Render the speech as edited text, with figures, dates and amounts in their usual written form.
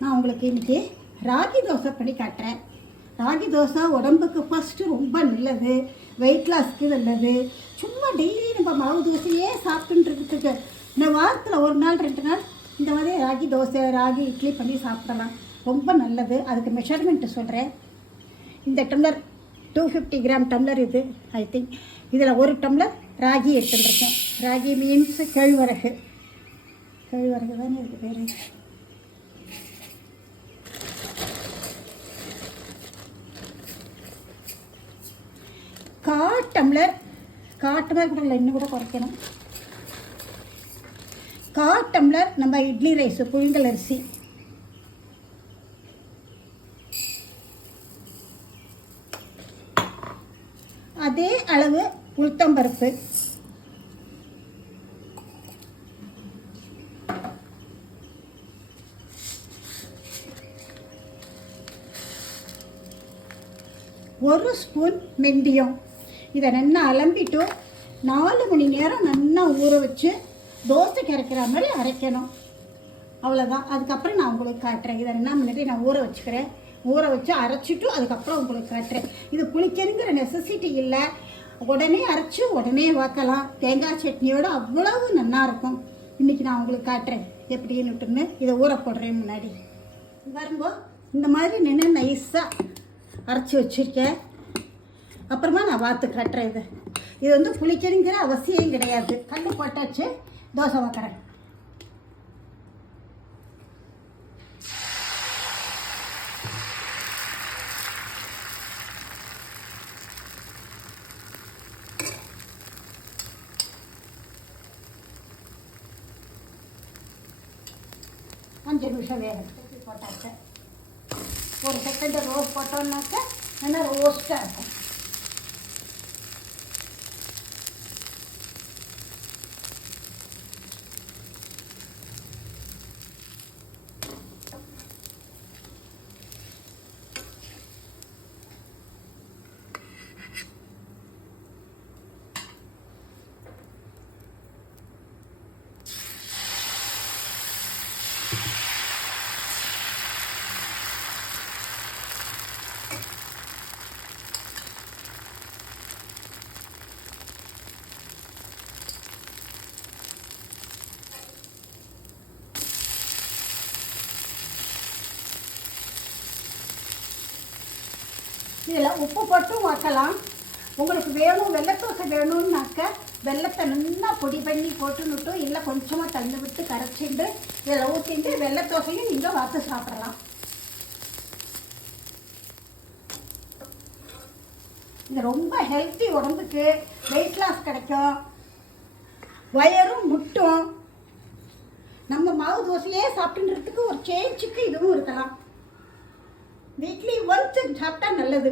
நான் உங்களுக்கு இன்றைக்கி ராகி தோசை பண்ணி காட்டுறேன். ராகி தோசை உடம்புக்கு ஃபஸ்ட்டு ரொம்ப நல்லது, வெயிட் லாஸ்க்கு நல்லது. சும்மா டெய்லி நம்ம மாவு தோசையே சாப்பிட்டுருக்கிறதுக்கு இந்த வாரத்தில் ஒரு நாள் 2 நாள் இந்த மாதிரி ராகி தோசை ராகி இட்லி பண்ணி சாப்பிடலாம், ரொம்ப நல்லது. அதுக்கு மெஷர்மெண்ட்டு சொல்கிறேன். இந்த டம்ளர் 250 கிராம் டம்ளர் இது. ஐ திங்க் இதில் 1 டம்ளர் ராகி எடுத்துட்டுருக்கேன். ராகி மீன்ஸ் கேழ்வரகு தானே இருக்குது வேறு. டம்ளர் கூட இல்லை, இன்னும் கூட குறைக்கணும். 1/4 டம்ளர் நம்ம இட்லி ரைஸு புழுங்கல் அரிசி, அதே அளவு உளுத்தம்பருப்பு, ஒரு ஸ்பூன் வெந்தயம். இதை நல்லா அலம்பிட்டு 4 மணி நேரம் நல்லா ஊற வச்சு தோசை கரைக்கிற மாதிரி அரைக்கணும். அவ்வளோதான். அதுக்கப்புறம் நான் உங்களுக்கு காட்டுறேன். இதை 2 மணி நேரம் நான் ஊற வச்சுக்கிறேன். ஊற வச்சு அரைச்சிட்டு அதுக்கப்புறம் உங்களுக்கு காட்டுறேன். இது புளிக்கணுங்கிற நெசசிட்டி இல்லை, உடனே அரைச்சி உடனே வைக்கலாம். தேங்காய் சட்னியோடு அவ்வளவு நல்லாயிருக்கும். இன்றைக்கி நான் உங்களுக்கு காட்டுறேன் எப்படின்னு விட்டுன்னு. இதை ஊற போடுறேன். முன்னாடி வரும்போது இந்த மாதிரி நின்று நைஸாக அரைச்சி வச்சுருக்கேன். அப்புறமா நான் வாத்து காட்டுறேன். இது வந்து புளிக்கணுங்கிற அவசியம் கிடையாது. கல் போட்டாச்சு, தோசை வைக்கிறேன். அஞ்சு நிமிஷம் வேகத்துக்கு போட்டாச்சு. 1 செகண்ட் ரோஸ்ட் போட்டோம்னாக்க நல்லா ரோஸ்ட்டாக இருக்கும். இதில் உப்பு போட்டும் வைக்கலாம். உங்களுக்கு வேணும் வெள்ளத்தோசை வேணும்னாக்க வெள்ளத்தை நல்லா பொடி பண்ணி போட்டுன்னுட்டு இல்லை கொஞ்சமாக தண்ணி விட்டு கரைச்சிட்டு இதில் ஊற்றிட்டு வெள்ளத்தோசையும் நீங்கள் வாத்து சாப்பிடலாம். இது ரொம்ப ஹெல்த்தி, உடம்புக்கு வெயிட் லாஸ் கிடைக்கும், வயரும் முட்டும். நம்ம மாவு தோசையே சாப்பிட்டுன்றதுக்கு ஒரு சேஞ்சுக்கு இதுவும் இருக்கலாம். வீக்லி ஒன்ஸ் சாப்பிட்டா நல்லது.